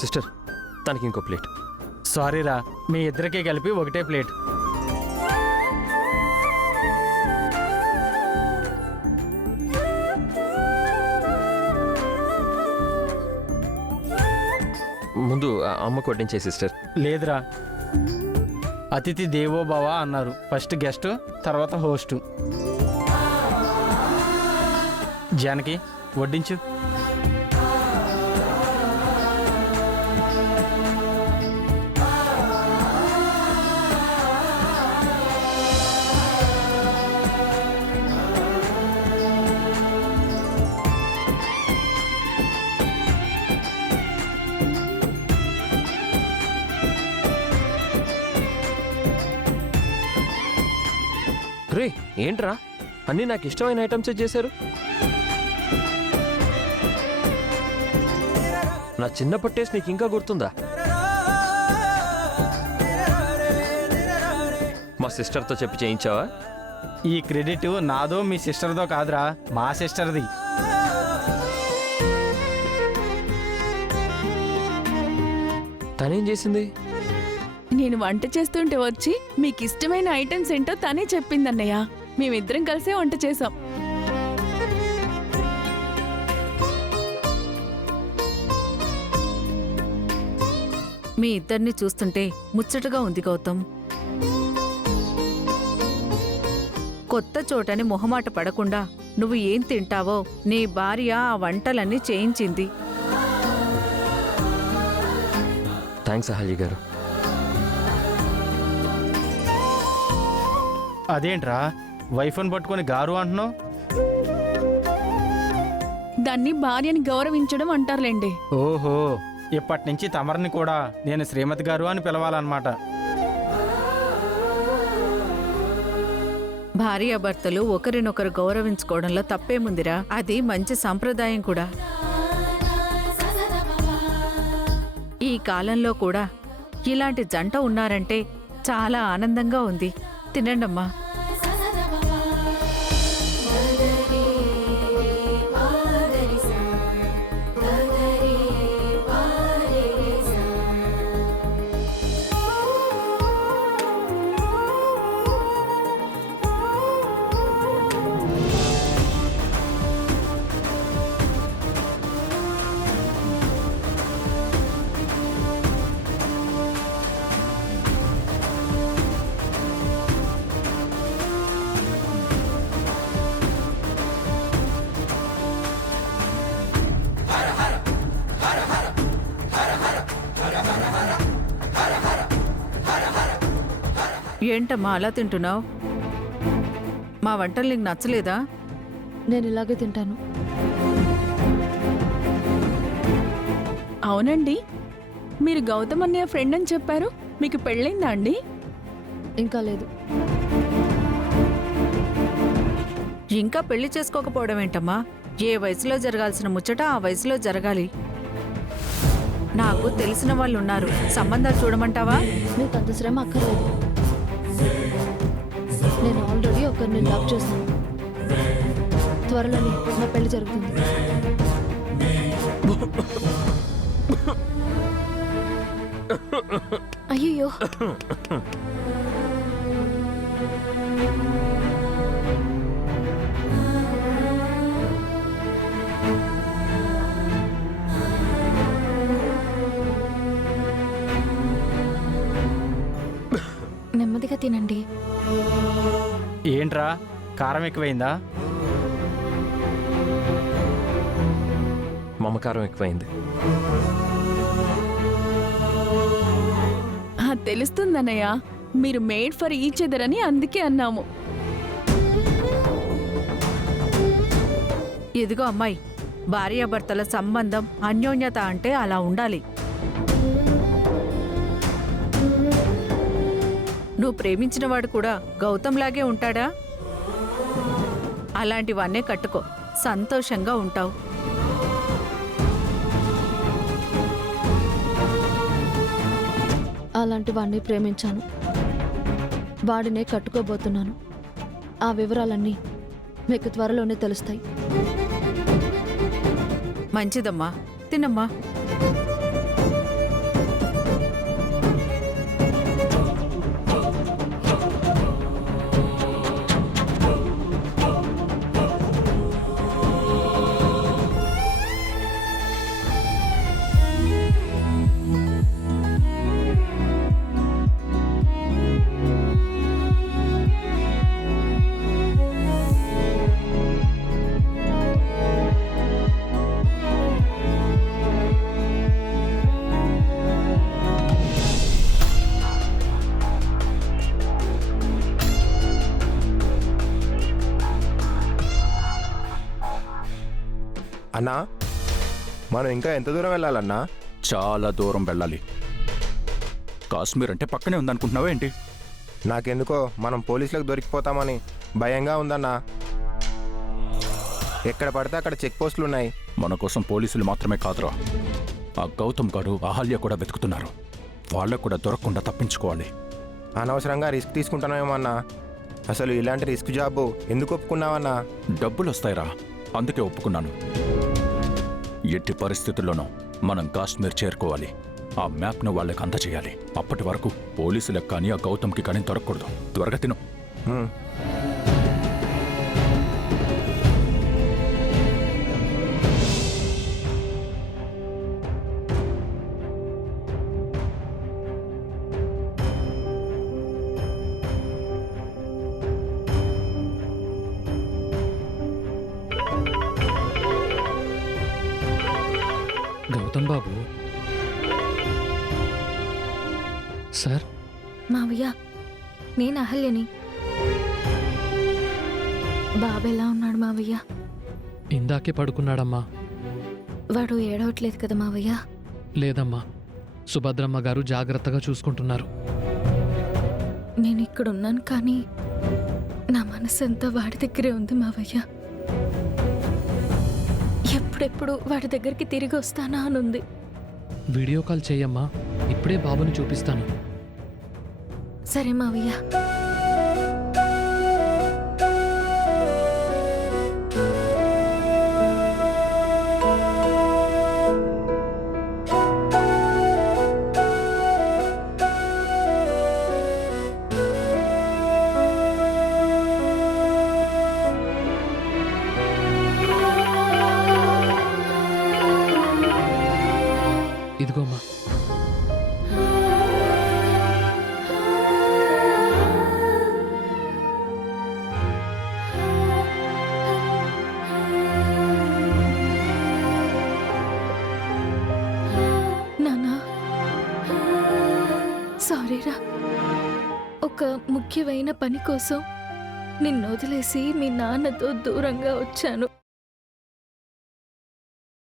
Sister, తనకి ఇంకో plate. సారీరా, మీ ఇద్దరికీ కలిపి ఒకటే ప్లేట్. ముందు అమ్మకు వడ్డించే సిస్టర్. లేదురా, అతిథి దేవో భవ అన్నారు. ఫస్ట్ గెస్ట్, తర్వాత హోస్టు. జానకి వడ్డించు. రే, ఏంట్రా అన్నీ నాకు ఇష్టమైన ఐటమ్సే చేశారు. నా చిన్నప్పటి టేస్ట్ నీకు ఇంకా గుర్తుందా? మా సిస్టర్తో చెప్పి చేయించావా? ఈ క్రెడిట్ నాదో మీ సిస్టర్దో కాదురా, మా సిస్టర్ది. తనేం చేసింది? నేను వంట చేస్తుంటే వచ్చి మీకు ఇష్టమైన ఐటమ్స్ ఏంటో తనే చెప్పిందన్నయ్య. మేమిద్దరం కలిసే వంట చేసాం. మీ ఇద్దరిని చూస్తుంటే ముచ్చటగా ఉంది గౌతమ్. కొత్త చోటని మొహమాట పడకుండా నువ్వు ఏం తింటావో నీ భార్య ఆ వంటలన్నీ చేయించింది. థ్యాంక్స్ అహల్య గారు. అదేంట్రా వైఫ్ని పట్టుకొని గారు అంటున్నావు? దాన్ని భార్యని గౌరవించడం అంటారులేండి. ఓహో, ఇప్పటి నుంచి తమరిని కూడా నేను శ్రీమతి గారు అని పిలవాలన్నమాట. భార్యాభర్తలు ఒకరినొకరు గౌరవించుకోవడంలో తప్పేముందిరా, అది మంచి సంప్రదాయం కూడా. ఈ కాలంలో కూడా ఇలాంటి జంట ఉన్నారంటే చాలా ఆనందంగా ఉంది. తినండమ్మా. ఏంటమ్మా అలా తింటున్నావు? మా వంటలు నీకు నచ్చలేదా? నేను ఇలాగే తింటాను. అవునండి, మీరు గౌతమ్ అన్నయ్య ఫ్రెండ్ అని చెప్పారు. మీకు పెళ్ళైందా అండి? ఇంకా లేదు. ఇంకా పెళ్లి చేసుకోకపోవడం ఏంటమ్మా? ఏ వయసులో జరగాల్సిన ముచ్చట ఆ వయసులో జరగాలి. నాకు తెలిసిన వాళ్ళు ఉన్నారు, సంబంధాలు చూడమంటావా? మీకు అంత శ్రమ అక్కర్లేదు. నేను ఆల్రెడీ ఒకరిని లవ్ చేశాను. త్వరలోనే నా పెళ్లి జరుగుతుంది. అయ్యో, నెమ్మదిగా తినండి. ఏంట్రా కారం ఎక్కువైందా? మమకారం ఎక్కువైంది. తెలుస్తుందన్నయ్య, మీరు మేడ్ ఫర్ ఈచ్ అదర్ అని అందుకే అన్నాము. ఇదిగో అమ్మాయి, భార్యాభర్తల సంబంధం అన్యోన్యత అంటే అలా ఉండాలి. నువ్వు ప్రేమించినవాడు కూడా గౌతంలాగే ఉంటాడా? అలాంటివన్నీ కట్టుకో, సంతోషంగా ఉంటావు. అలాంటి వాడిని ప్రేమించాను, వాడినే కట్టుకోబోతున్నాను. ఆ వివరాలన్నీ మీకు త్వరలోనే తెలుస్తాయి. మంచిదమ్మా, తినమ్మా. అన్నా మనం ఇంకా ఎంత దూరం వెళ్ళాలన్నా? చాలా దూరం వెళ్ళాలి. కాశ్మీర్ అంటే పక్కనే ఉందనుకుంటున్నావా ఏంటి? నాకెందుకో మనం పోలీసులకు దొరికిపోతామని భయంగా ఉందన్నా. ఎక్కడ పడితే అక్కడ చెక్ పోస్టులు ఉన్నాయి. మన కోసం పోలీసులు మాత్రమే కాదురా, ఆ గౌతమ్ గారు అహల్య కూడా వెతుకుతున్నారు. వాళ్ళకు కూడా దొరకకుండా తప్పించుకోవాలి. అనవసరంగా రిస్క్ తీసుకుంటున్నామేమో అన్నా. అసలు ఇలాంటి రిస్క్ జాబు ఎందుకు ఒప్పుకున్నావన్నా? డబ్బులు వస్తాయిరా, అందుకే ఒప్పుకున్నాను. ఎట్టి పరిస్థితుల్లోనూ మనం కాశ్మీర్ చేరుకోవాలి. ఆ మ్యాప్ను వాళ్ళకి అందజేయాలి. అప్పటి వరకు పోలీసులకు కానీ ఆ గౌతమ్కి కానీ దొరకకూడదు. త్వరగా తిను. హ్మ్. గౌతమ్ బాబు సార్, మావయ్య, నేను అహల్యని. బాబు ఎలా ఉన్నాడు మావయ్య? ఇందాకే పడుకున్నాడమ్మా. వాడు ఏడవట్లేదు కదా మావయ్య? లేదమ్మా, సుభద్రమ్మ గారు జాగ్రత్తగా చూసుకుంటున్నారు. నేను ఇక్కడ ఉన్నాను కానీ నా మనసు అంతా వాడి దగ్గరే ఉంది మావయ్య. ఎప్పుడెప్పుడు వాడి దగ్గరికి తిరిగి వస్తానా అనుంది. వీడియో కాల్ చేయమ్మా, ఇప్పుడే బాబుని చూపిస్తాను. సరే మావయ్య. ఇదిగోమ్మా. నానా, సారీరా. ఒక ముఖ్యమైన పని కోసం నిన్ను వదిలేసి మీ నాన్నతో దూరంగా వచ్చాను.